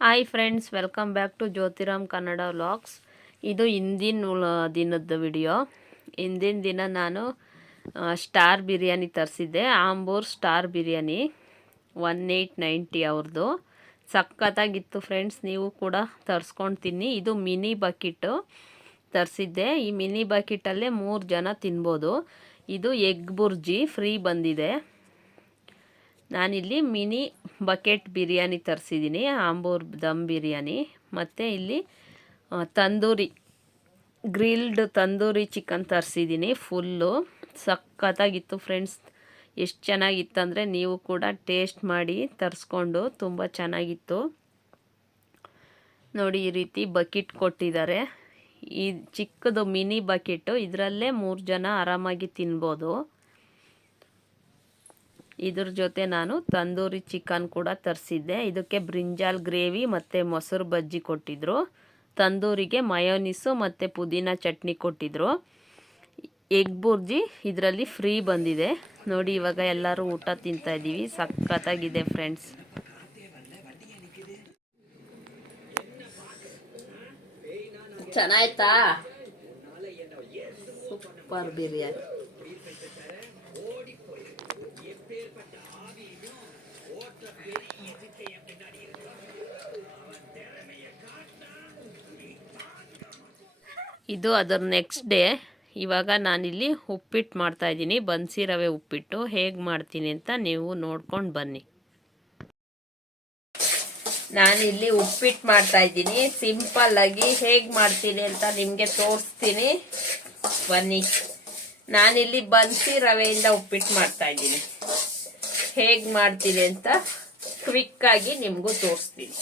Hi friends welcome back to Jyotiram Kannada vlogs ಇದು ಹಿಂದಿನ ದಿನದ ವಿಡಿಯೋ ಹಿಂದಿನ ದಿನ ನಾನು ಸ್ಟಾರ್ ಬಿರಿಯಾನಿ ತರಿಸಿದ್ದೆ. Ambur star biryani one eight ninety ಅವ್ರದ್ದು ಸಖತ್ತಾಗಿತ್ತು ಫ್ರೆಂಡ್ಸ್ ನೀವು ಕೂಡ ತರಿಸ್ಕೊಂಡು ತಿನ್ನಿ ಇದು ಮಿನಿ ಬಕೆಟು ತರಿಸಿದ್ದೆ. ಈ ಮಿನಿ ಬಕೆಟಲ್ಲೇ ಮೂರು ಜನ ತಿನ್ಬೋದು. ಇದು ಎಗ್ ಬುರ್ಜಿ ಫ್ರೀ ಬಂದಿದೆ. ನಾನಿಲ್ಲಿ ಮಿನಿ ಬಕೆಟ್ ಬಿರಿಯಾನಿ ತರಿಸಿದ್ದೀನಿ, ಆಂಬೂರ್ ದಮ್ ಬಿರಿಯಾನಿ. ಮತ್ತು ಇಲ್ಲಿ ತಂದೂರಿ, ಗ್ರಿಲ್ಡ್ ತಂದೂರಿ ಚಿಕನ್ ತರಿಸಿದ್ದೀನಿ ಫುಲ್ಲು. ಸಖತ್ತಾಗಿತ್ತು ಫ್ರೆಂಡ್ಸ್. ಎಷ್ಟು ಚೆನ್ನಾಗಿತ್ತಂದರೆ ನೀವು ಕೂಡ ಟೇಸ್ಟ್ ಮಾಡಿ ತರಿಸ್ಕೊಂಡು ತುಂಬ ಚೆನ್ನಾಗಿತ್ತು. ನೋಡಿ, ಈ ರೀತಿ ಬಕೆಟ್ ಕೊಟ್ಟಿದ್ದಾರೆ. ಈ ಚಿಕ್ಕದು ಮಿನಿ ಬಕೆಟು, ಇದರಲ್ಲೇ ಮೂರು ಜನ ಆರಾಮಾಗಿ ತಿನ್ಬೋದು. ಇದ್ರ ಜೊತೆ ನಾನು ತಂದೂರಿ ಚಿಕನ್ ಕೂಡ ತರಿಸಿದ್ದೆ. ಇದಕ್ಕೆ ಬ್ರಿಂಜಾಲ್ ಗ್ರೇವಿ ಮತ್ತು ಮೊಸರು ಬಜ್ಜಿ ಕೊಟ್ಟಿದ್ರು. ತಂದೂರಿಗೆ ಮಯೋನಿಸು ಮತ್ತು ಪುದೀನ ಚಟ್ನಿ ಕೊಟ್ಟಿದ್ರು. ಎಗ್ ಬುರ್ಜಿ ಇದರಲ್ಲಿ ಫ್ರೀ ಬಂದಿದೆ. ನೋಡಿ, ಇವಾಗ ಎಲ್ಲರೂ ಊಟ ತಿಂತಾ ಇದ್ದೀವಿ. ಸಖತ್ತಾಗಿದೆ ಫ್ರೆಂಡ್ಸ್ ಚೆನ್ನಾಯ್ತಾ? ಸೂಪರ್ ಬಿರಿಯಾನಿ. ಇದು ಅದರ ನೆಕ್ಸ್ಟ್ ಡೇ ಇವಾಗ ನಾನಿಲ್ಲಿ ಉಪ್ಪಿಟ್ಟು ಮಾಡ್ತಾ ಇದ್ದೀನಿ. ಬನ್ಸಿ ರವೆ ಉಪ್ಪಿಟ್ಟು. ಹೇಗೆ ಮಾಡ್ತೀನಿ ಅಂತ ನೀವು ನೋಡ್ಕೊಂಡು ಬನ್ನಿ. ನಾನಿಲ್ಲಿ ಉಪ್ಪಿಟ್ಟು ಮಾಡ್ತಾ ಸಿಂಪಲ್ಲಾಗಿ ಹೇಗೆ ಮಾಡ್ತೀನಿ ಅಂತ ನಿಮಗೆ ತೋರಿಸ್ತೀನಿ. ಬನ್ನಿ. ನಾನಿಲ್ಲಿ ಬನ್ಸಿ ರವೆಯಿಂದ ಉಪ್ಪಿಟ್ಟು ಮಾಡ್ತಾ ಇದ್ದೀನಿ. ಹೇಗೆ ಮಾಡ್ತೀನಿ ಅಂತ ಕ್ವಿಕ್ಕಾಗಿ ನಿಮಗೂ ತೋರಿಸ್ತೀನಿ.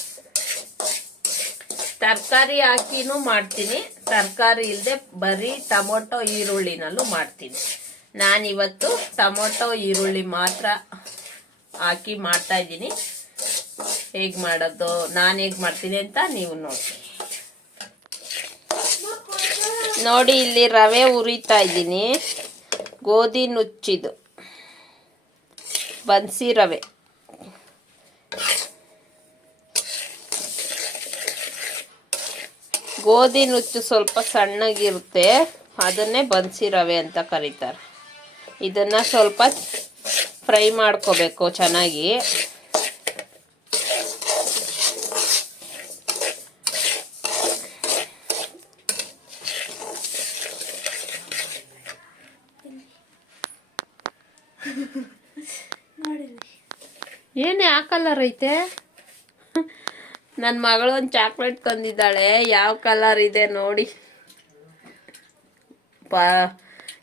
ತರಕಾರಿ ಹಾಕಿನೂ ಮಾಡ್ತೀನಿ. ತರಕಾರಿ ಇಲ್ಲದೆ ಬರೀ ಟೊಮೊಟೊ, ಈರುಳ್ಳಿನಲ್ಲೂ ಮಾಡ್ತೀನಿ. ನಾನಿವತ್ತು ಟೊಮೊಟೊ, ಈರುಳ್ಳಿ ಮಾತ್ರ ಹಾಕಿ ಮಾಡ್ತಾ ಇದ್ದೀನಿ. ಹೇಗೆ ಮಾಡೋದು, ನಾನು ಹೇಗೆ ಮಾಡ್ತೀನಿ ಅಂತ ನೀವು ನೋಡಿ ನೋಡಿ, ಇಲ್ಲಿ ರವೆ ಉರಿತಾ ಇದ್ದೀನಿ. ಗೋಧಿ ನುಚ್ಚಿದು ಬನ್ಸಿ ರವೆ. ಗೋಧಿ ನುಚ್ಚು ಸ್ವಲ್ಪ ಸಣ್ಣಗಿರುತ್ತೆ. ಅದನ್ನೇ ಬನ್ಸಿ ರವೆ ಅಂತ ಕರೀತಾರೆ. ಇದನ್ನು ಸ್ವಲ್ಪ ಫ್ರೈ ಮಾಡ್ಕೋಬೇಕು ಚೆನ್ನಾಗಿ. ಏನೇ ಹಾಕಲ್ಲ ರೈತೆ ನನ್ನ ಮಗಳು ಒಂದು ಚಾಕ್ಲೇಟ್ ತಂದಿದ್ದಾಳೆ. ಯಾವ ಕಲರ್ ಇದೆ ನೋಡಿ. ಪಾ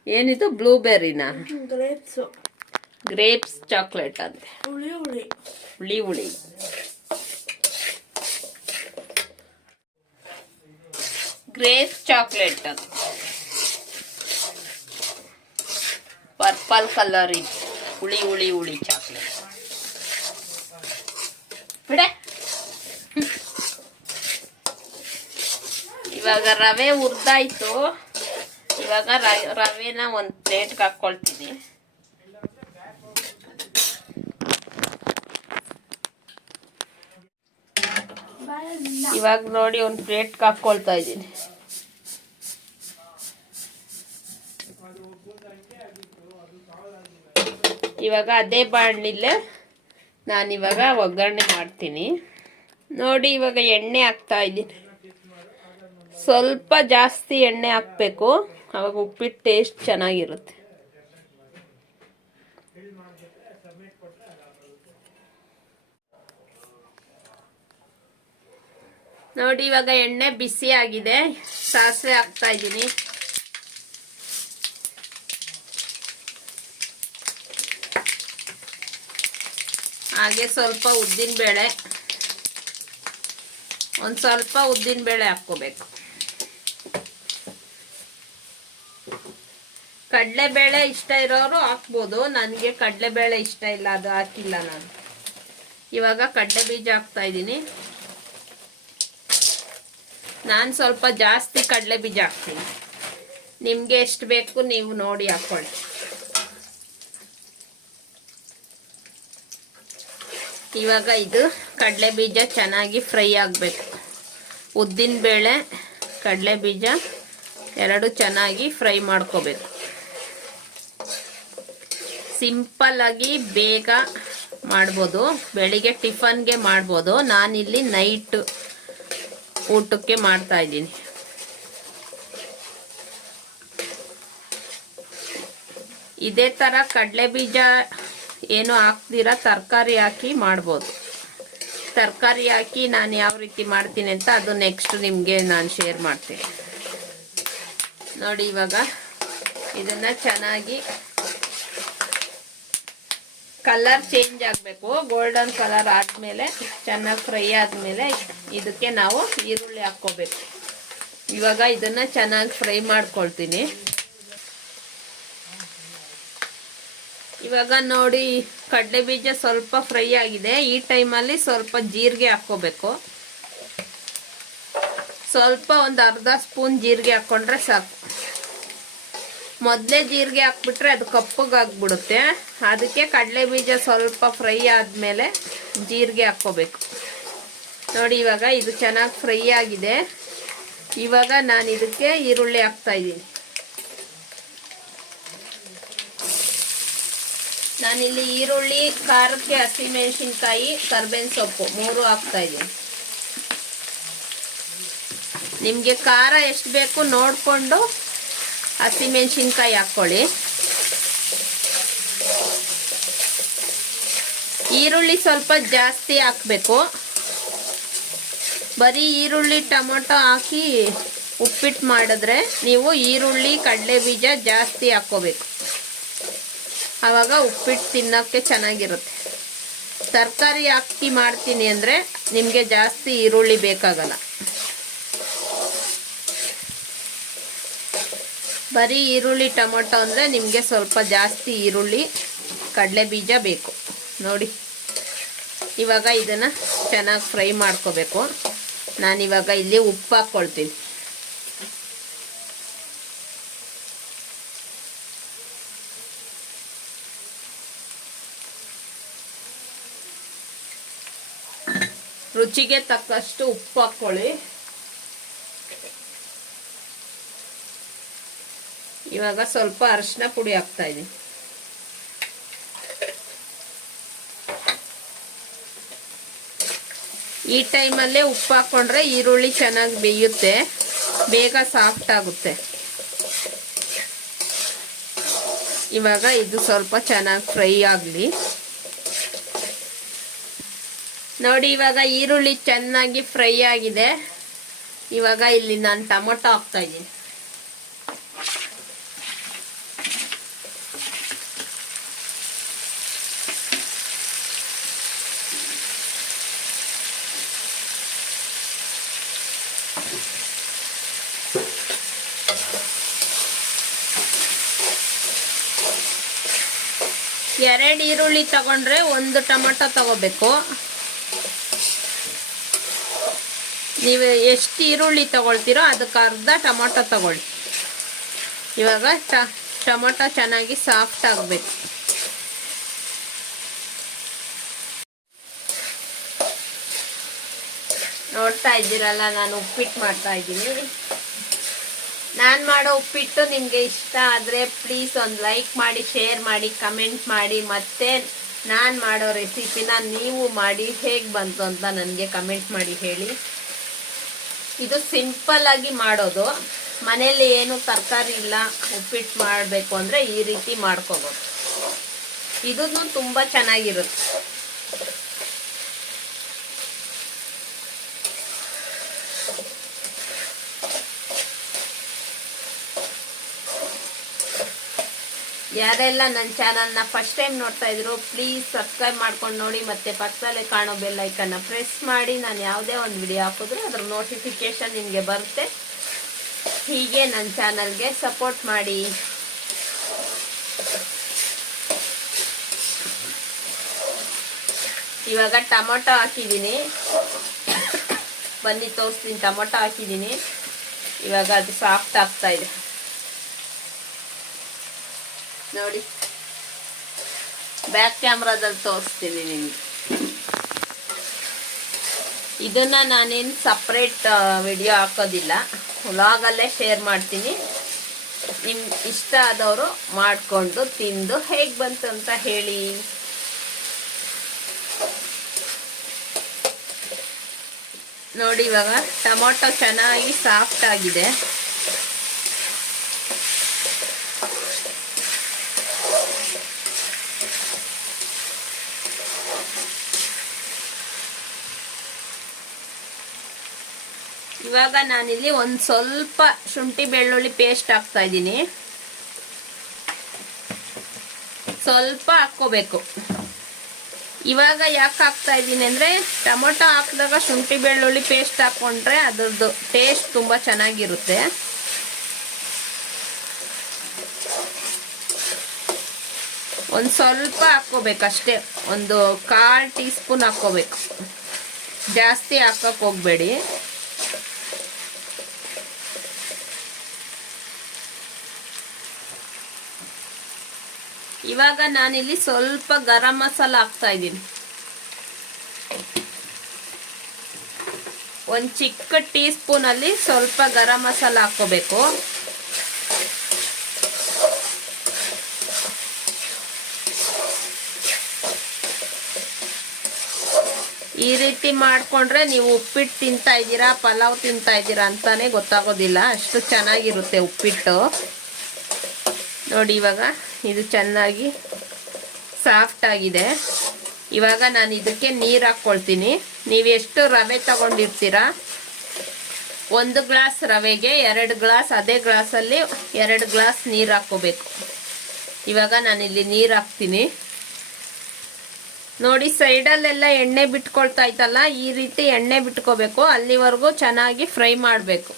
ಏನಿದು? ಬ್ಲೂಬೆರಿನ? ಗ್ರೇಪ್ಸು. ಗ್ರೇಪ್ಸ್ ಚಾಕ್ಲೇಟ್ ಅಂತೆ. ಹುಳಿ ಹುಳಿ. ಹುಳಿ ಹುಳಿ. ಗ್ರೇಪ್ಸ್ ಚಾಕ್ಲೇಟ್ ಅಂತ ಪರ್ಪಲ್ ಕಲರ್ ಇದೆ ಹುಳಿ ಹುಳಿ ಹುಳಿ ಚಾಕ್ಲೇಟ್. ಬಿಡೆ. ಇವಾಗ ರವೆ ಉರ್ದಾಯ್ತು ಇವಾಗ ರವೆನ ಒಂದು ಪ್ಲೇಟ್ಗೆ ಹಾಕ್ಕೊಳ್ತೀನಿ ಇವಾಗ ನೋಡಿ ಒಂದು ಪ್ಲೇಟ್ಗೆ ಹಾಕೊಳ್ತಾ ಇದ್ದೀನಿ. ಇವಾಗ ಅದೇ ಬಾಣಲಿಲ್ಲೇ ನಾನಿವಾಗ ಒಗ್ಗರಣೆ ಮಾಡ್ತೀನಿ. ನೋಡಿ ಇವಾಗ ಎಣ್ಣೆ ಹಾಕ್ತಾ ಇದ್ದೀನಿ. ಸ್ವಲ್ಪ ಜಾಸ್ತಿ ಎಣ್ಣೆ ಹಾಕಬೇಕು. ಅವಾಗ ಉಪ್ಪಿಟ್ಟು ಟೇಸ್ಟ್ ಚೆನ್ನಾಗಿರುತ್ತೆ. ನೋಡಿ, ಇವಾಗ ಎಣ್ಣೆ ಬಿಸಿ ಆಗಿದೆ. ಸಾಸಿವೆ ಹಾಕ್ತಾ ಇದ್ದೀನಿ. ಹಾಗೆ ಸ್ವಲ್ಪ ಉದ್ದಿನ ಬೇಳೆ. ಒಂದು ಸ್ವಲ್ಪ ಉದ್ದಿನ ಬೇಳೆ ಹಾಕ್ಕೋಬೇಕು. ಕಡಲೆಬೇಳೆ ಇಷ್ಟ ಇರೋರು ಹಾಕ್ಬೋದು. ನನಗೆ ಕಡಲೆಬೇಳೆ ಇಷ್ಟ ಇಲ್ಲ, ಅದು ಹಾಕಿಲ್ಲ ನಾನು. ಇವಾಗ ಕಡಲೆ ಬೀಜ ಹಾಕ್ತಾ ಇದ್ದೀನಿ. ನಾನು ಸ್ವಲ್ಪ ಜಾಸ್ತಿ ಕಡಲೆ ಬೀಜ ಹಾಕ್ತೀನಿ. ನಿಮಗೆ ಎಷ್ಟು ಬೇಕು ನೀವು ನೋಡಿ ಹಾಕ್ಕೊಳ್ಳಿ ಇವಾಗ ಇದು ಕಡಲೆ ಬೀಜ ಚೆನ್ನಾಗಿ ಫ್ರೈ ಆಗಬೇಕು. ಉದ್ದಿನ ಬೇಳೆ, ಕಡಲೆ ಬೀಜ, ಎರಡು ಚೆನ್ನಾಗಿ ಫ್ರೈ ಮಾಡ್ಕೋಬೇಕು. ಸಿಂಪಲ್ ಆಗಿ ಬೇಗ ಮಾಡ್ಬೋದು. ಬೆಳಿಗ್ಗೆ ಟಿಫನ್ಗೆ ಮಾಡ್ಬೋದು. ನಾನಿಲ್ಲಿ ನೈಟ್ ಊಟಕ್ಕೆ ಮಾಡ್ತಾ ಇದ್ದೀನಿ. ಇದೇ ಥರ ಕಡಲೆ ಬೀಜ ಏನು ಹಾಕ್ದಿರ ತರಕಾರಿ ಹಾಕಿ ಮಾಡ್ಬೋದು. ತರಕಾರಿ ಹಾಕಿ ನಾನು ಯಾವ ರೀತಿ ಮಾಡ್ತೀನಿ ಅಂತ ಅದು ನೆಕ್ಸ್ಟ್ ನಿಮಗೆ ನಾನು ಶೇರ್ ಮಾಡ್ತೀನಿ. ನೋಡಿ ಇವಾಗ ಇದನ್ನು ಚೆನ್ನಾಗಿ ಕಲರ್ ಚೇಂಜ್ ಆಗಬೇಕು. ಗೋಲ್ಡನ್ ಕಲರ್ ಆದಮೇಲೆ ಚೆನ್ನಾಗಿ ಫ್ರೈ ಆದಮೇಲೆ ಇದಕ್ಕೆ ನಾವು ಈರುಳ್ಳಿ ಹಾಕ್ಕೋಬೇಕು. ಇವಾಗ ಇದನ್ನ ಚೆನ್ನಾಗಿ ಫ್ರೈ ಮಾಡ್ಕೊಳ್ತೀನಿ. ಇವಾಗ ನೋಡಿ, ಕಡಲೆ ಬೀಜ ಸ್ವಲ್ಪ ಫ್ರೈ ಆಗಿದೆ. ಈ ಟೈಮಲ್ಲಿ ಸ್ವಲ್ಪ ಜೀರಿಗೆ ಹಾಕ್ಕೋಬೇಕು. ಸ್ವಲ್ಪ ಒಂದು ಅರ್ಧ ಸ್ಪೂನ್ ಜೀರಿಗೆ ಹಾಕ್ಕೊಂಡ್ರೆ ಸಾಕು. ಮೊದಲೇ ಜೀರಿಗೆ ಹಾಕ್ಬಿಟ್ರೆ ಅದು ಕಪ್ಪಗಾಗ್ಬಿಡುತ್ತೆ ಅದಕ್ಕೆ ಕಡಲೆ ಬೀಜ ಸ್ವಲ್ಪ ಫ್ರೈ ಆದಮೇಲೆ ಜೀರಿಗೆ ಹಾಕ್ಕೋಬೇಕು. ನೋಡಿ, ಇವಾಗ ಇದು ಚೆನ್ನಾಗಿ ಫ್ರೈ ಆಗಿದೆ. ಇವಾಗ ನಾನು ಇದಕ್ಕೆ ಈರುಳ್ಳಿ ಹಾಕ್ತಾ ಇದ್ದೀನಿ. ನಾನಿಲ್ಲಿ ಈರುಳ್ಳಿ, ಖಾರಕ್ಕೆ ಹಸಿಮೆಣಸಿನ್ಕಾಯಿ, ಕರ್ಬೇವಿನ ಸೊಪ್ಪು ಮೂರು ಹಾಕ್ತಾ ಇದ್ದೀನಿ. ನಿಮಗೆ ಖಾರ ಎಷ್ಟು ಬೇಕು ನೋಡಿಕೊಂಡು ಹಸಿಮೆಣಸಿನ್ಕಾಯಿ ಹಾಕ್ಕೊಳ್ಳಿ ಈರುಳ್ಳಿ ಸ್ವಲ್ಪ ಜಾಸ್ತಿ ಹಾಕಬೇಕು. ಬರೀ ಈರುಳ್ಳಿ, ಟೊಮೊಟೊ ಹಾಕಿ ಉಪ್ಪಿಟ್ಟು ಮಾಡಿದ್ರೆ ನೀವು ಈರುಳ್ಳಿ ಕಡಲೆ ಬೀಜ ಜಾಸ್ತಿ ಹಾಕ್ಕೋಬೇಕು. ಆವಾಗ ಉಪ್ಪಿಟ್ಟು ತಿನ್ನೋಕ್ಕೆ ಚೆನ್ನಾಗಿರುತ್ತೆ. ತರಕಾರಿ ಹಾಕಿ ಮಾಡ್ತೀನಿ ಅಂದರೆ ನಿಮಗೆ ಜಾಸ್ತಿ ಈರುಳ್ಳಿ ಬೇಕಾಗಲ್ಲ. ಬರೀ ಈರುಳ್ಳಿ ಟೊಮೊಟೊ ಅಂದರೆ ನಿಮಗೆ ಸ್ವಲ್ಪ ಜಾಸ್ತಿ ಈರುಳ್ಳಿ, ಕಡಲೆ ಬೀಜ ಬೇಕು. ನೋಡಿ, ಇವಾಗ ಇದನ್ನು ಚೆನ್ನಾಗಿ ಫ್ರೈ ಮಾಡ್ಕೋಬೇಕು. ನಾನಿವಾಗ ಇಲ್ಲಿ ಉಪ್ಪು ಹಾಕ್ಕೊಳ್ತೀನಿ ರುಚಿಗೆ ತಕ್ಕಷ್ಟು ಉಪ್ಪು ಹಾಕ್ಕೊಳ್ಳಿ ಇವಾಗ ಸ್ವಲ್ಪ ಅರಿಶಿನ ಪುಡಿ ಹಾಕ್ತಾ ಇದ್ದೀನಿ ಈ ಟೈಮಲ್ಲೇ ಉಪ್ಪು ಹಾಕ್ಕೊಂಡ್ರೆ ಈರುಳ್ಳಿ ಚೆನ್ನಾಗಿ ಬೇಯುತ್ತೆ, ಬೇಗ ಸಾಫ್ಟ್ ಆಗುತ್ತೆ. ಇವಾಗ ಇದು ಸ್ವಲ್ಪ ಚೆನ್ನಾಗಿ ಫ್ರೈ ಆಗಲಿ. ನೋಡಿ, ಇವಾಗ ಈರುಳ್ಳಿ ಚೆನ್ನಾಗಿ ಫ್ರೈ ಆಗಿದೆ. ಇವಾಗ ಇಲ್ಲಿ ನಾನು ಟೊಮೊಟೊ ಹಾಕ್ತಾ ಇದ್ದೀನಿ ಎರಡು ಈರುಳ್ಳಿ ತಗೊಂಡ್ರೆ ಒಂದು ಟೊಮೊಟೊ ತಗೋಬೇಕು. ನೀವು ಎಷ್ಟು ಈರುಳ್ಳಿ ತಗೊಳ್ತೀರೋ ಅದಕ್ಕೆ ಅರ್ಧ ಟೊಮೊಟೊ ತಗೊಳ್ಳಿ. ಇವಾಗ ಟೊಮೊಟೊ ಚೆನ್ನಾಗಿ ಸಾಫ್ಟ್ ಆಗಬೇಕು. ನೋಡ್ತಾ ಇದ್ದೀರಲ್ಲ, ನಾನು ಉಪ್ಪಿಟ್ಟು ಮಾಡ್ತಾ ಇದ್ದೀನಿ. ನಾನು ಮಾಡೋ ಉಪ್ಪಿಟ್ಟು ನಿಮಗೆ ಇಷ್ಟ ಆದರೆ ಪ್ಲೀಸ್ ಒಂದು ಲೈಕ್ ಮಾಡಿ ಶೇರ್ ಮಾಡಿ ಕಮೆಂಟ್ ಮಾಡಿ, ಮತ್ತೆ ನಾನು ಮಾಡೋ ರೆಸಿಪಿನ ನೀವು ಮಾಡಿ ಹೇಗೆ ಬಂತು ಅಂತ ನನಗೆ ಕಮೆಂಟ್ ಮಾಡಿ ಹೇಳಿ. ಇದು ಸಿಂಪಲ್ ಆಗಿ ಮಾಡೋದು. ಮನೆಯಲ್ಲಿ ಏನು ತರಕಾರಿ ಇಲ್ಲ, ಉಪ್ಪಿಟ್ಟು ಮಾಡಬೇಕು ಅಂದರೆ ಈ ರೀತಿ ಮಾಡ್ಕೋಬೋದು. ಇದನ್ನು ತುಂಬ ಚೆನ್ನಾಗಿರುತ್ತೆ. ಯಾರೆಲ್ಲ ನನ್ನ ಚಾನಲ್ನ ಫಸ್ಟ್ ಟೈಮ್ ನೋಡ್ತಾ ಇದ್ರು ಪ್ಲೀಸ್ ಸಬ್ಸ್ಕ್ರೈಬ್ ಮಾಡ್ಕೊಂಡು ನೋಡಿ, ಮತ್ತೆ ಪಕ್ಕದಲ್ಲೇ ಕಾಣೋ ಬೆಲ್ ಐಕನ್ನ ಪ್ರೆಸ್ ಮಾಡಿ. ನಾನು ಯಾವುದೇ ಒಂದು ವಿಡಿಯೋ ಹಾಕಿದ್ರೆ ಅದ್ರ ನೋಟಿಫಿಕೇಶನ್ ನಿಮಗೆ ಬರುತ್ತೆ. ಹೀಗೆ ನನ್ನ ಚಾನಲ್ಗೆ ಸಪೋರ್ಟ್ ಮಾಡಿ. ಇವಾಗ ಟೊಮೊಟೊ ಹಾಕಿದ್ದೀನಿ. ಬನ್ನಿ ತೋರಿಸ್ತೀನಿ, ಟೊಮೊಟೊ ಹಾಕಿದ್ದೀನಿ. ಇವಾಗ ಅದು ಸಾಫ್ಟ್ ಆಗ್ತಾ ಇದೆ. ನೋಡಿ. ಬ್ಯಾಕ್ ಕ್ಯಾಮ್ರಾದಲ್ಲಿ ತೋರಿಸ್ತೀನಿ ನಿಮಗೆ. ಇದನ್ನ ನಾನೇನು ಸಪ್ರೇಟ್ ವಿಡಿಯೋ ಹಾಕೋದಿಲ್ಲ. ವ್ಲಾಗಲ್ಲೇ ಶೇರ್ ಮಾಡ್ತೀನಿ. ನಿಮ್ ಇಷ್ಟ ಆದವರು ಮಾಡಿಕೊಂಡು, ತಿಂದು ಹೇಗೆ ಬಂತು ಅಂತ ಹೇಳಿ. ನೋಡಿ ಇವಾಗ ಟೊಮೊಟೊ ಚೆನ್ನಾಗಿ ಸಾಫ್ಟ್ ಆಗಿದೆ. ಇವಾಗ ನಾನಿಲ್ಲಿ ಒಂದು ಸ್ವಲ್ಪ ಶುಂಠಿ ಬೆಳ್ಳುಳ್ಳಿ ಪೇಸ್ಟ್ ಹಾಕ್ತಾ ಇದ್ದೀನಿ. ಸ್ವಲ್ಪ ಹಾಕ್ಕೋಬೇಕು. ಇವಾಗ ಯಾಕೆ ಹಾಕ್ತಾ ಇದ್ದೀನಿ ಅಂದರೆ ಟೊಮೊಟೊ ಹಾಕಿದಾಗ ಶುಂಠಿ ಬೆಳ್ಳುಳ್ಳಿ ಪೇಸ್ಟ್ ಹಾಕ್ಕೊಂಡ್ರೆ ಅದರದ್ದು ಟೇಸ್ಟ್ ತುಂಬ ಚೆನ್ನಾಗಿರುತ್ತೆ. ಒಂದು ಸ್ವಲ್ಪ ಹಾಕ್ಕೋಬೇಕು ಅಷ್ಟೇ. ಒಂದು ಕಾಲು ಟೀ ಸ್ಪೂನ್ ಹಾಕ್ಕೋಬೇಕು. ಜಾಸ್ತಿ ಹಾಕೋಕೆ ಹೋಗ್ಬೇಡಿ. ಇವಾಗ ನಾನಿಲ್ಲಿ ಸ್ವಲ್ಪ ಗರಂ ಮಸಾಲ ಹಾಕ್ತಾ ಇದ್ದೀನಿ. ಒಂದು ಚಿಕ್ಕ ಟೀ ಸ್ಪೂನಲ್ಲಿ ಸ್ವಲ್ಪ ಗರಂ ಮಸಾಲ ಹಾಕ್ಕೋಬೇಕು. ಈ ರೀತಿ ಮಾಡ್ಕೊಂಡ್ರೆ ನೀವು ಉಪ್ಪಿಟ್ಟು ತಿಂತಾ ಇದ್ದೀರಾ, ಪಲಾವ್ ತಿಂತಾ ಇದ್ದೀರಾ ಅಂತಾನೆ ಗೊತ್ತಾಗೋದಿಲ್ಲ. ಅಷ್ಟು ಚೆನ್ನಾಗಿರುತ್ತೆ ಉಪ್ಪಿಟ್ಟು. ನೋಡಿ ಇವಾಗ. ಇದು ಚೆನ್ನಾಗಿ ಸಾಫ್ಟ್ ಆಗಿದೆ. ಇವಾಗ ನಾನು ಇದಕ್ಕೆ ನೀರು ಹಾಕ್ಕೊಳ್ತೀನಿ. ನೀವು ಎಷ್ಟು ರವೆ ತಗೊಂಡಿರ್ತೀರಾ? ಒಂದು ಗ್ಲಾಸ್ ರವೆಗೆ ಎರಡು ಗ್ಲಾಸ್, ಅದೇ ಗ್ಲಾಸಲ್ಲಿ ಎರಡು ಗ್ಲಾಸ್ ನೀರು ಹಾಕ್ಕೋಬೇಕು. ಇವಾಗ ನಾನಿಲ್ಲಿ ನೀರು ಹಾಕ್ತೀನಿ. ನೋಡಿ, ಸೈಡಲ್ಲೆಲ್ಲ ಎಣ್ಣೆ ಬಿಟ್ಕೊಳ್ತಾ ಇತ್ತಲ್ಲ, ಈ ರೀತಿ ಎಣ್ಣೆ ಬಿಟ್ಕೋಬೇಕು. ಅಲ್ಲಿವರೆಗೂ ಚೆನ್ನಾಗಿ ಫ್ರೈ ಮಾಡಬೇಕು.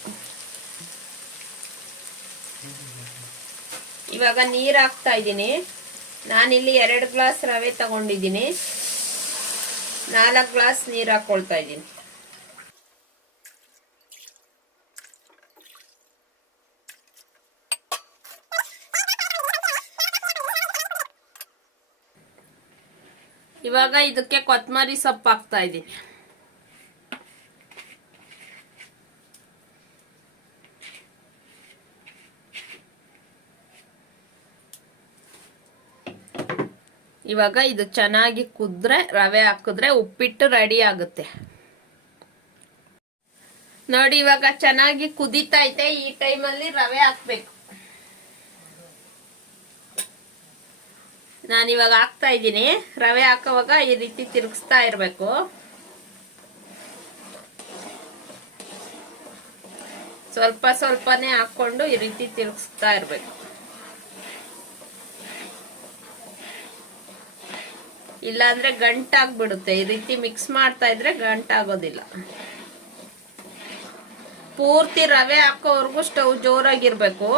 ಇವಾಗ ನೀರು ಹಾಕ್ತಾ ಇದ್ದೀನಿ. ನಾನಿಲ್ಲಿ ಎರಡು ಗ್ಲಾಸ್ ರವೆ ತಗೊಂಡಿದ್ದೀನಿ. ನಾಲ್ಕು ಗ್ಲಾಸ್ ನೀರು ಹಾಕ್ಕೊಳ್ತಾ ಇದ್ದೀನಿ. ಇವಾಗ ಇದಕ್ಕೆ ಕೊತ್ತಂಬರಿ ಸೊಪ್ಪು ಹಾಕ್ತಾ ಇದ್ದೀನಿ. ಇವಾಗ ಇದು ಚೆನ್ನಾಗಿ ಕುದ್ರೆ, ರವೆ ಹಾಕಿದ್ರೆ ಉಪ್ಪಿಟ್ಟು ರೆಡಿ ಆಗುತ್ತೆ. ನೋಡಿ, ಇವಾಗ ಚೆನ್ನಾಗಿ ಕುದೀತಾ ಐತೆ. ಈ ಟೈಮಲ್ಲಿ ರವೆ ಹಾಕ್ಬೇಕು. ನಾನಿವಾಗ ಹಾಕ್ತಾ ಇದ್ದೀನಿ. ರವೆ ಹಾಕೋವಾಗ ಈ ರೀತಿ ತಿರುಗಿಸ್ತಾ ಇರಬೇಕು. ಸ್ವಲ್ಪ ಸ್ವಲ್ಪನೇ ಹಾಕೊಂಡು ಈ ರೀತಿ ತಿರುಗಿಸ್ತಾ ಇರಬೇಕು. ಇಲ್ಲಾಂದ್ರೆ ಗಂಟಾಗ್ಬಿಡುತ್ತೆ. ಈ ರೀತಿ ಮಿಕ್ಸ್ ಮಾಡ್ತಾ ಇದ್ರೆ ಗಂಟಾಗೋದಿಲ್ಲ. ಪೂರ್ತಿ ರವೆ ಹಾಕೋವರೆಗೂ ಸ್ಟವ್ ಜೋರಾಗಿರ್ಬೇಕು.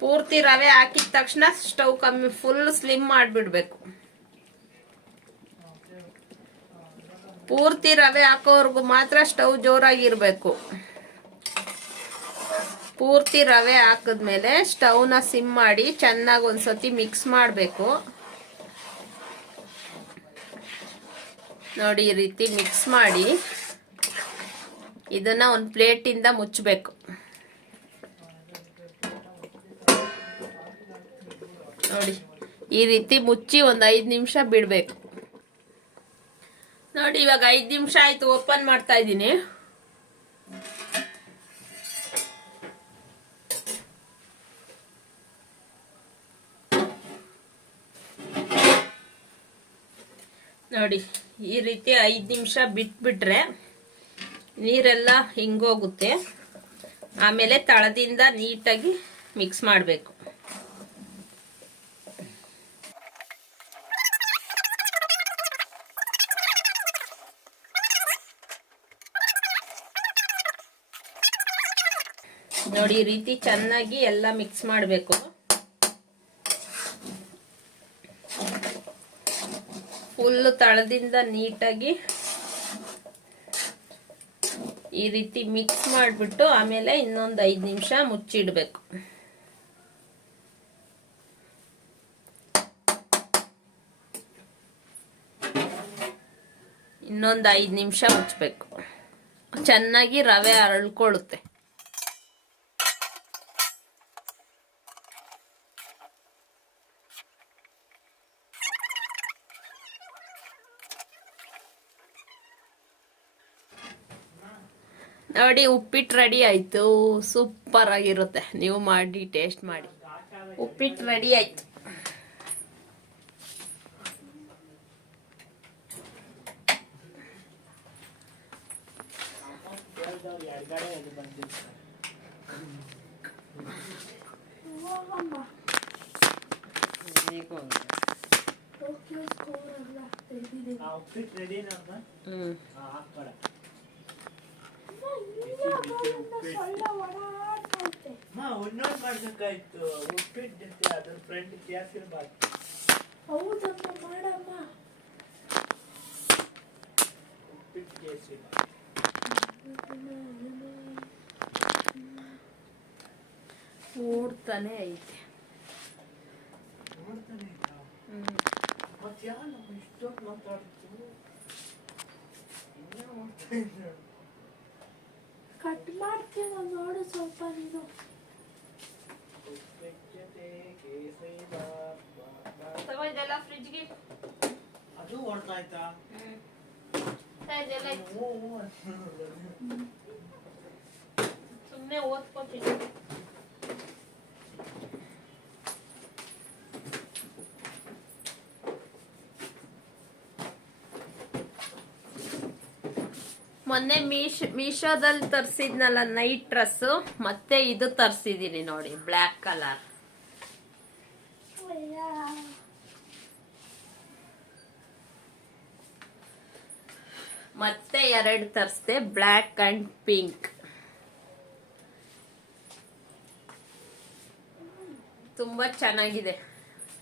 ಪೂರ್ತಿ ರವೆ ಹಾಕಿದ ತಕ್ಷಣ ಸ್ಟವ್ ಕಮ್ಮಿ ಫುಲ್ ಸ್ಲಿಮ್ ಮಾಡಿಬಿಡ್ಬೇಕು. ಪೂರ್ತಿ ರವೆ ಹಾಕೋವರೆಗೂ ಮಾತ್ರ ಸ್ಟವ್ ಜೋರಾಗಿರ್ಬೇಕು. ಪೂರ್ತಿ ರವೆ ಹಾಕಿದ್ಮೇಲೆ ಸ್ಟವ್ನ ಸಿಮ್ ಮಾಡಿ ಚೆನ್ನಾಗಿ ಒಂದ್ಸತಿ ಮಿಕ್ಸ್ ಮಾಡಬೇಕು. ನೋಡಿ ಈ ರೀತಿ ಮಿಕ್ಸ್ ಮಾಡಿ ಇದನ್ನ ಒಂದು ಪ್ಲೇಟಿಂದ ಮುಚ್ಚಬೇಕು ನೋಡಿ, ಈ ರೀತಿ ಮುಚ್ಚಿ ಒಂದು ಐದು ನಿಮಿಷ ಬಿಡಬೇಕು. ನೋಡಿ, ಇವಾಗ ಐದು ನಿಮಿಷ ಆಯ್ತು ಓಪನ್ ಮಾಡ್ತಾ ಇದ್ದೀನಿ. ನೋಡಿ ಈ ರೀತಿ ಐದು ನಿಮಿಷ ಬಿಟ್ಬಿಟ್ರೆ ನೀರೆಲ್ಲ ಹಿಂಗೋಗುತ್ತೆ. ಆಮೇಲೆ ತಳದಿಂದ ನೀಟಾಗಿ ಮಿಕ್ಸ್ ಮಾಡಬೇಕು. ನೋಡಿ, ಈ ರೀತಿ ಚೆನ್ನಾಗಿ ಎಲ್ಲ ಮಿಕ್ಸ್ ಮಾಡಬೇಕು. ಫುಲ್ ತಳದಿಂದ ನೀಟಾಗಿ ಈ ರೀತಿ ಮಿಕ್ಸ್ ಮಾಡಿಬಿಟ್ಟು ಆಮೇಲೆ ಇನ್ನೊಂದು ಐದು ನಿಮಿಷ ಮುಚ್ಚಿಡಬೇಕು. ಇನ್ನೊಂದು ಐದು ನಿಮಿಷ ಮುಚ್ಚಬೇಕು ಚೆನ್ನಾಗಿ ರವೆ ಅರಳ್ಕೊಳ್ಳುತ್ತೆ ನೋಡಿ ಉಪ್ಪಿಟ್ಟು ರೆಡಿ ಆಯ್ತು. ಸೂಪರ್ ಆಗಿರುತ್ತೆ. ನೀವು ಮಾಡಿ ಟೇಸ್ಟ್ ಮಾಡಿ. ಉಪ್ಪಿಟ್ಟು ರೆಡಿ ಆಯ್ತು. ಔಟ್ಫಿಟ್ ಹ್ಮ್ ಮಾ ಇನ್ನೊಂದು ಮಾಡ್ಬೇಕಾಯ್ತು ಉಪ್ಪಿಟ್ಟು ಜೊತೆ ಅದ್ರ ಫ್ರೆಂಡ್ ಗ್ಯಾಸ್ ಇರಬಾರ್ದು. ಹೌದಮ್ಮ ಮಾಡಮ್ಮ. ಉಪ್ಪಿಟ್ಟು ಗ್ಯಾಸ್ ಕೂಡ್ತಾನೆ ಐತೆ. ನೋಡ್ತಾನೆ ಇದ್ದ. ಮತ್ತೆ ಯಾರು ಇಷ್ಟೊಂದು ಮಾತಾಡ್ತು ಇನ್ನೇ ಓಡ್ತಾ ಇದ್ದ. ಕಟ್ ಮಾಡ್ತೀನ ನೋಡು ಸ್ವಲ್ಪ ನೀನು. ಬಾತ್. ಇದೆಲ್ಲ ಫ್ರಿಜ್ಗೆ ಅದು ಅಂತ. ಸುಮ್ಮನೆ ಓದ್ಕೋತೀನಿ. ಮೊನ್ನೆ ಮೀಶ್, ಮೀಶೋದಲ್ಲಿ ತರಿಸಿದ್ನಲ್ಲ ನೈಟ್ ಡ್ರೆಸ್ಸು ಮತ್ತೆ ಇದು ತರಿಸಿದ್ದೀನಿ ನೋಡಿ ಬ್ಲ್ಯಾಕ್ ಕಲರ್ ಮತ್ತೆ ಎರಡು ತರಿಸ್ದೆ ಬ್ಲ್ಯಾಕ್ ಅಂಡ್ ಪಿಂಕ್ ತುಂಬಾ ಚೆನ್ನಾಗಿದೆ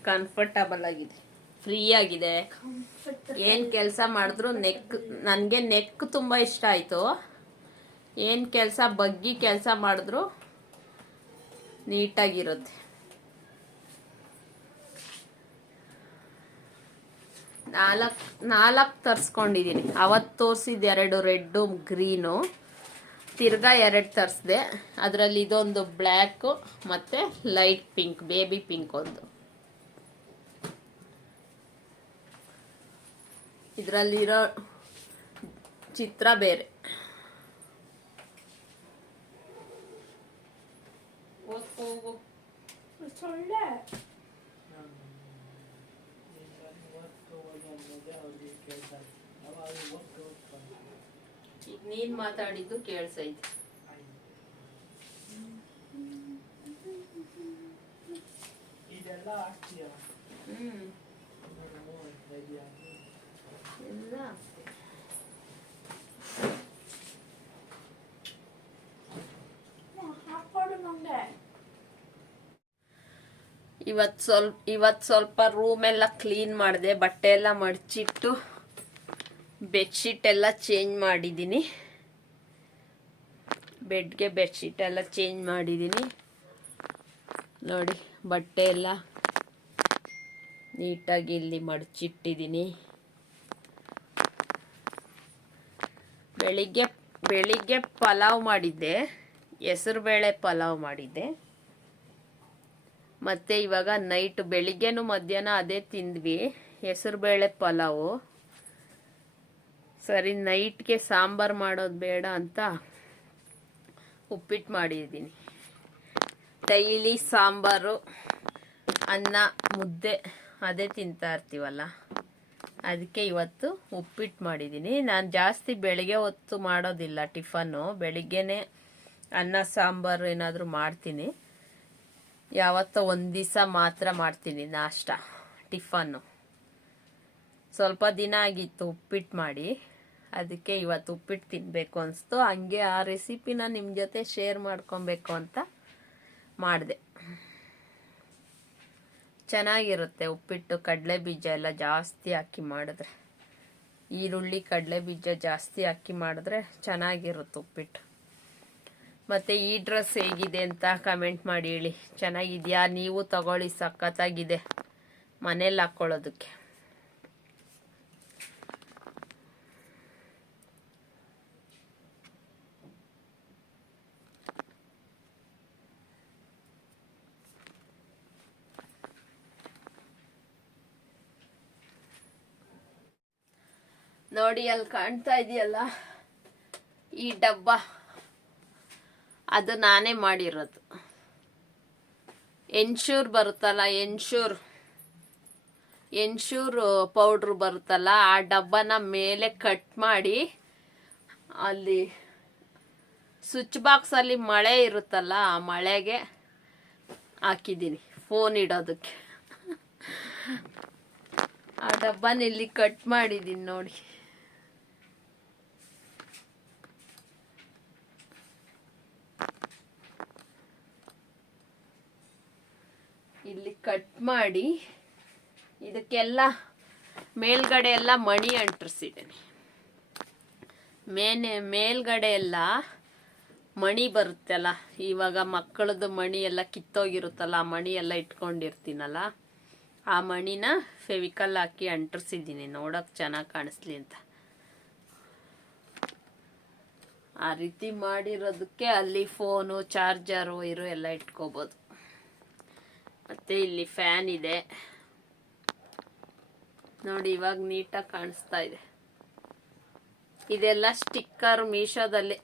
ಕಂಫರ್ಟಬಲ್ ಆಗಿದೆ. ಫ್ರೀ ಆಗಿದೆ ಏನ್ ಕೆಲಸ ಮಾಡಿದ್ರು ನೆಕ್ ನನಗೆ ನೆಕ್ ತುಂಬಾ ಇಷ್ಟ ಆಯ್ತು. ಏನ್ ಕೆಲಸ ಬಗ್ಗಿ ಕೆಲಸ ಮಾಡಿದ್ರು ನೀಟಾಗಿರುತ್ತೆ. ನಾಲ್ಕು ನಾಲ್ಕು ತರಿಸ್ಕೊಂಡಿದ್ದೀನಿ ಅವತ್ತು ತೋರಿಸಿದ್ದು ಎರಡು ರೆಡ್ಡು ಗ್ರೀನು. ತಿರ್ಗಾ ಎರಡು ತರಿಸ್ದೆ. ಅದರಲ್ಲಿ ಇದೊಂದು ಬ್ಲ್ಯಾಕು ಮತ್ತು ಲೈಟ್ ಪಿಂಕ್ ಬೇಬಿ ಪಿಂಕ್ ಒಂದು ಇದರಲ್ಲಿರೋ ಚಿತ್ರ ಬೇರೆ ಹೋಗು ಸೊಳ್ಳೆ ಈಗ ಇವತ್ತು ಹೋಗಿ ಅನ್ನೋದೇ ಅವ್ರಿಗೆ ಕೇಳ್ತಾ ಇತ್ತು. ಅವಾಗ ಇವತ್ತು ಚಿತ್ರ ಈಗ ನೀನ್ ಮಾತಾಡಿದ್ದು ಕೇಳ್ಸೈತಿ. ಇದೆಲ್ಲ ಹ್ಮ್. ನಂಗೆ ಇವತ್ತು ಸ್ವಲ್ಪ ಇವತ್ತು ಸ್ವಲ್ಪ ರೂಮ್ ಎಲ್ಲ ಕ್ಲೀನ್ ಮಾಡಿದೆ, ಬಟ್ಟೆ ಎಲ್ಲ ಮಡಚಿಟ್ಟು ಬೆಡ್ಶೀಟ್ ಎಲ್ಲ ಚೇಂಜ್ ಮಾಡಿದ್ದೀನಿ. ಬೆಡ್ಗೆ ಬೆಡ್ಶೀಟ್ ಎಲ್ಲ ಚೇಂಜ್ ಮಾಡಿದ್ದೀನಿ. ನೋಡಿ, ಬಟ್ಟೆ ಎಲ್ಲ ನೀಟಾಗಿ ಇಲ್ಲಿ ಮಡಚಿಟ್ಟಿದ್ದೀನಿ. ಬೆಳಿಗ್ಗೆ ಬೆಳಿಗ್ಗೆ ಪಲಾವ್ ಮಾಡಿದ್ದೆ. ಹೆಸರುಬೇಳೆ ಪಲಾವ್ ಮಾಡಿದ್ದೆ. ಮತ್ತು ಇವಾಗ ನೈಟ್ ಬೆಳಿಗ್ಗೆನೂ ಮಧ್ಯಾಹ್ನ ಅದೇ ತಿಂದ್ವಿ. ಹೆಸರುಬೇಳೆ ಪಲಾವು. ಸರಿ ನೈಟ್ಗೆ ಸಾಂಬಾರು ಮಾಡೋದು ಬೇಡ ಅಂತ ಉಪ್ಪಿಟ್ಟು ಮಾಡಿದ್ದೀನಿ. ಡೈಲಿ ಸಾಂಬಾರು, ಅನ್ನ, ಮುದ್ದೆ, ಅದೇ ತಿಂತಾ ಇರ್ತೀವಲ್ಲ. ಅದಕ್ಕೆ ಇವತ್ತು ಉಪ್ಪಿಟ್ಟು ಮಾಡಿದ್ದೀನಿ. ನಾನು ಜಾಸ್ತಿ ಬೆಳಿಗ್ಗೆ ಹೊತ್ತು ಮಾಡೋದಿಲ್ಲ ಟಿಫನ್ನು. ಬೆಳಿಗ್ಗೆನೇ ಅನ್ನ, ಸಾಂಬಾರು ಏನಾದರೂ ಮಾಡ್ತೀನಿ. ಯಾವತ್ತೋ ಒಂದು ದಿವಸ ಮಾತ್ರ ಮಾಡ್ತೀನಿ ನಾಷ್ಟ, ಟಿಫನ್ನು. ಸ್ವಲ್ಪ ದಿನ ಆಗಿತ್ತು ಉಪ್ಪಿಟ್ಟು ಮಾಡಿ. ಅದಕ್ಕೆ ಇವತ್ತು ಉಪ್ಪಿಟ್ಟು ತಿನ್ನಬೇಕು ಅನಿಸ್ತು. ಹಂಗೆ ಆ ರೆಸಿಪಿನ ನಿಮ್ಮ ಜೊತೆ ಶೇರ್ ಮಾಡ್ಕೊಬೇಕು ಅಂತ ಮಾಡಿದೆ. ಚೆನ್ನಾಗಿರುತ್ತೆ. ಉಪ್ಪಿಟ್ಟು, ಕಡಲೆ ಬೀಜ ಎಲ್ಲ ಜಾಸ್ತಿ ಹಾಕಿ ಮಾಡಿದ್ರೆ. ಈರುಳ್ಳಿ, ಕಡಲೆ ಬೀಜ ಜಾಸ್ತಿ ಹಾಕಿ ಮಾಡಿದ್ರೆ ಚೆನ್ನಾಗಿರುತ್ತೆ ಉಪ್ಪಿಟ್ಟು. ಮತ್ತು ಈ ಡ್ರೆಸ್ ಹೇಗಿದೆ ಅಂತ ಕಮೆಂಟ್ ಮಾಡಿ ಹೇಳಿ. ಚೆನ್ನಾಗಿದೆಯಾ? ನೀವು ತಗೊಳ್ಳಿ. ಸಖತ್ತಾಗಿದೆ. ಮನೇಲಿ ಹಾಕ್ಕೊಳ್ಳೋದಕ್ಕೆ ನೋಡಿ, ಅಲ್ಲಿ ಕಾಣ್ತಾ ಇದೆಯಲ್ಲ? ಈ ಡಬ್ಬ. ಅದು ನಾನೇ ಮಾಡಿರೋದು. ಎನ್ಶೂರ್ ಬರುತ್ತಲ್ಲ ಎನ್ಶೂರ್ ಎನ್ಶೂರ್ ಪೌಡ್ರ್ ಬರುತ್ತಲ್ಲ, ಆ ಡಬ್ಬನ ಮೇಲೆ ಕಟ್ ಮಾಡಿ, ಅಲ್ಲಿ ಸ್ವಿಚ್ ಬಾಕ್ಸಲ್ಲಿ ಮಳೆ ಇರುತ್ತಲ್ಲ, ಆ ಮಳೆಗೆ ಹಾಕಿದ್ದೀನಿ ಫೋನ್ ಇಡೋದಕ್ಕೆ. ಆ ಡಬ್ಬನ ಇಲ್ಲಿ ಕಟ್ ಮಾಡಿದ್ದೀನಿ ನೋಡಿ. ಇಲ್ಲಿ ಕಟ್ ಮಾಡಿ ಇದಕ್ಕೆಲ್ಲ ಮೇಲ್ಗಡೆ ಎಲ್ಲ ಮಣಿ ಅಂಟಿಸಿದ್ದೀನಿ. ಮೇನೆ, ಮೇಲ್ಗಡೆ ಎಲ್ಲ ಮಣಿ ಬರುತ್ತಲ್ಲ, ಇವಾಗ ಮಕ್ಕಳದ್ದು ಮಣಿ ಎಲ್ಲ ಕಿತ್ತೋಗಿರುತ್ತಲ್ಲ, ಆ ಮಣಿ ಎಲ್ಲ ಇಟ್ಕೊಂಡಿರ್ತೀನಲ್ಲ, ಆ ಮಣಿನ ಫೆವಿಕಲ್ ಹಾಕಿ ಅಂಟಿಸಿದ್ದೀನಿ. ನೋಡೋಕೆ ಚೆನ್ನಾಗಿ ಕಾಣಿಸ್ಲಿ ಅಂತ. ಆ ರೀತಿ ಮಾಡಿರೋದಕ್ಕೆ ಅಲ್ಲಿ ಫೋನು, ಚಾರ್ಜರು, ಇರೋ ಎಲ್ಲ ಇಟ್ಕೋಬೋದು. ಮತ್ತೆ ಇಲ್ಲಿ ಫ್ಯಾನ್ ಇದೆ. ನೋಡಿ, ಇವಾಗ ನೀಟಾಗಿ ಕಾಣಿಸ್ತಾ ಇದೆ. ಇದೆಲ್ಲ ಸ್ಟಿಕ್ಕರ್ ಮೀಶೋದಲ್ಲಿ.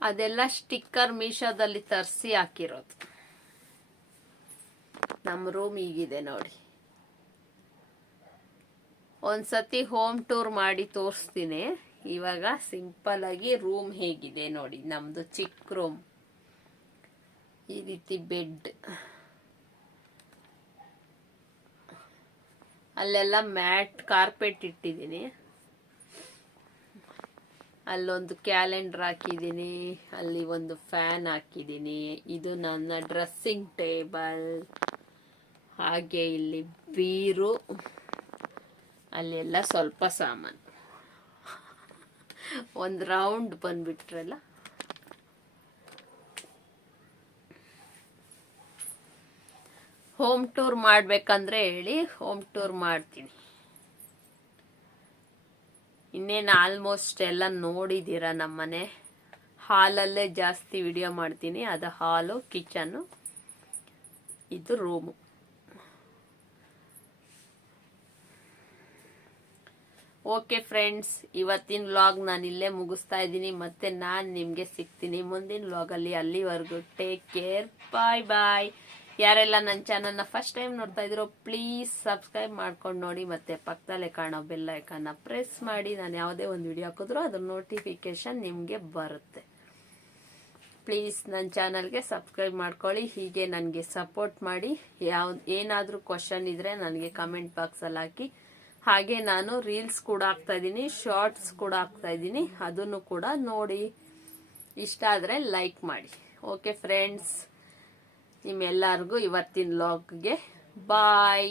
ಅದೆಲ್ಲ ಸ್ಟಿಕ್ಕರ್ ಮೀಶೋದಲ್ಲಿ ತರಿಸಿ ಹಾಕಿರೋದು. ನಮ್ಮ ರೂಮ್ ಈಗಿದೆ ನೋಡಿ. ಒಂದ್ಸತಿ ಹೋಮ್ ಟೂರ್ ಮಾಡಿ ತೋರಿಸ್ತೀನಿ. ಇವಾಗ ಸಿಂಪಲ್ ಆಗಿ ರೂಮ್ ಹೇಗಿದೆ ನೋಡಿ, ನಮ್ದು ಚಿಕ್ಕ ರೂಮ್ ಈ ರೀತಿ ಬೆಡ್ ಅಲ್ಲೆಲ್ಲ ಮ್ಯಾಟ್ ಕಾರ್ಪೆಟ್ ಇಟ್ಟಿದ್ದೀನಿ. ಅಲ್ಲೊಂದು ಕ್ಯಾಲೆಂಡರ್ ಹಾಕಿದ್ದೀನಿ, ಅಲ್ಲಿ ಒಂದು ಫ್ಯಾನ್ ಹಾಕಿದ್ದೀನಿ. ಇದು ನನ್ನ ಡ್ರೆಸ್ಸಿಂಗ್ ಟೇಬಲ್ ಹಾಗೆ ಇಲ್ಲಿ ಬೀರು. ಅಲ್ಲೆಲ್ಲ ಸ್ವಲ್ಪ ಸಾಮಾನು. ಒಂದು ರೌಂಡ್ ಬಂದ್ಬಿಟ್ರಲ್ಲ? ಹೋಮ್ ಟೂರ್ ಮಾಡಬೇಕಂದ್ರೆ ಹೇಳಿ ಹೋಮ್ ಟೂರ್ ಮಾಡ್ತೀನಿ. ಇನ್ನೇನು ಆಲ್ಮೋಸ್ಟ್ ಎಲ್ಲ ನೋಡಿದ್ದೀರ ನಮ್ಮನೆ? ಹಾಲಲ್ಲೇ ಜಾಸ್ತಿ ವಿಡಿಯೋ ಮಾಡ್ತೀನಿ. ಅದು ಹಾಲು ಕಿಚನ್ನು ಇದು ರೂಮು ಓಕೆ ಫ್ರೆಂಡ್ಸ್ ಇವತ್ತಿನ ವ್ಲಾಗ್ ನಾನು ಇಲ್ಲೇ ಮುಗಿಸ್ತಾ ಇದ್ದೀನಿ. ಮತ್ತೆ ನಾನು ನಿಮಗೆ ಸಿಗ್ತೀನಿ ಮುಂದಿನ ವ್ಲಾಗಲ್ಲಿ ಅಲ್ಲಿವರೆಗೂ ಟೇಕ್ ಕೇರ್ ಬಾಯ್ ಬಾಯ್ ಯಾರೆಲ್ಲ ನನ್ನ ಚಾನಲ್ನ ಫಸ್ಟ್ ಟೈಮ್ ನೋಡ್ತಾ ಇದ್ರು ಪ್ಲೀಸ್ ಸಬ್ಸ್ಕ್ರೈಬ್ ಮಾಡ್ಕೊಂಡು ನೋಡಿ. ಮತ್ತೆ ಪಕ್ಕದಲ್ಲೇ ಕಾಣೋ ಬೆಲ್ ಐಕನ್ನ ಪ್ರೆಸ್ ಮಾಡಿ. ನಾನು ಯಾವುದೇ ಒಂದು ವಿಡಿಯೋ ಹಾಕಿದ್ರು ಅದ್ರ ನೋಟಿಫಿಕೇಶನ್ ನಿಮಗೆ ಬರುತ್ತೆ. ಪ್ಲೀಸ್ ನನ್ನ ಚಾನಲ್ಗೆ ಸಬ್ಸ್ಕ್ರೈಬ್ ಮಾಡ್ಕೊಳ್ಳಿ. ಹೀಗೆ ನನಗೆ ಸಪೋರ್ಟ್ ಮಾಡಿ. ಯಾವ ಏನಾದರೂ ಕ್ವಶನ್ ಇದ್ರೆ ನನಗೆ ಕಮೆಂಟ್ ಬಾಕ್ಸಲ್ಲಿ ಹಾಕಿ. ಹಾಗೆ ನಾನು ರೀಲ್ಸ್ ಕೂಡ ಹಾಕ್ತಾ ಇದ್ದೀನಿ ಶಾರ್ಟ್ಸ್ ಕೂಡ ಹಾಕ್ತಾ ಇದ್ದೀನಿ. ಅದನ್ನು ಕೂಡ ನೋಡಿ, ಇಷ್ಟ ಆದರೆ ಲೈಕ್ ಮಾಡಿ. ಓಕೆ ಫ್ರೆಂಡ್ಸ್ ನಿಮ್ಮೆಲ್ಲರಿಗೂ ಇವತ್ತಿನ ಲಾಗ್ಗೆ ಬಾಯ್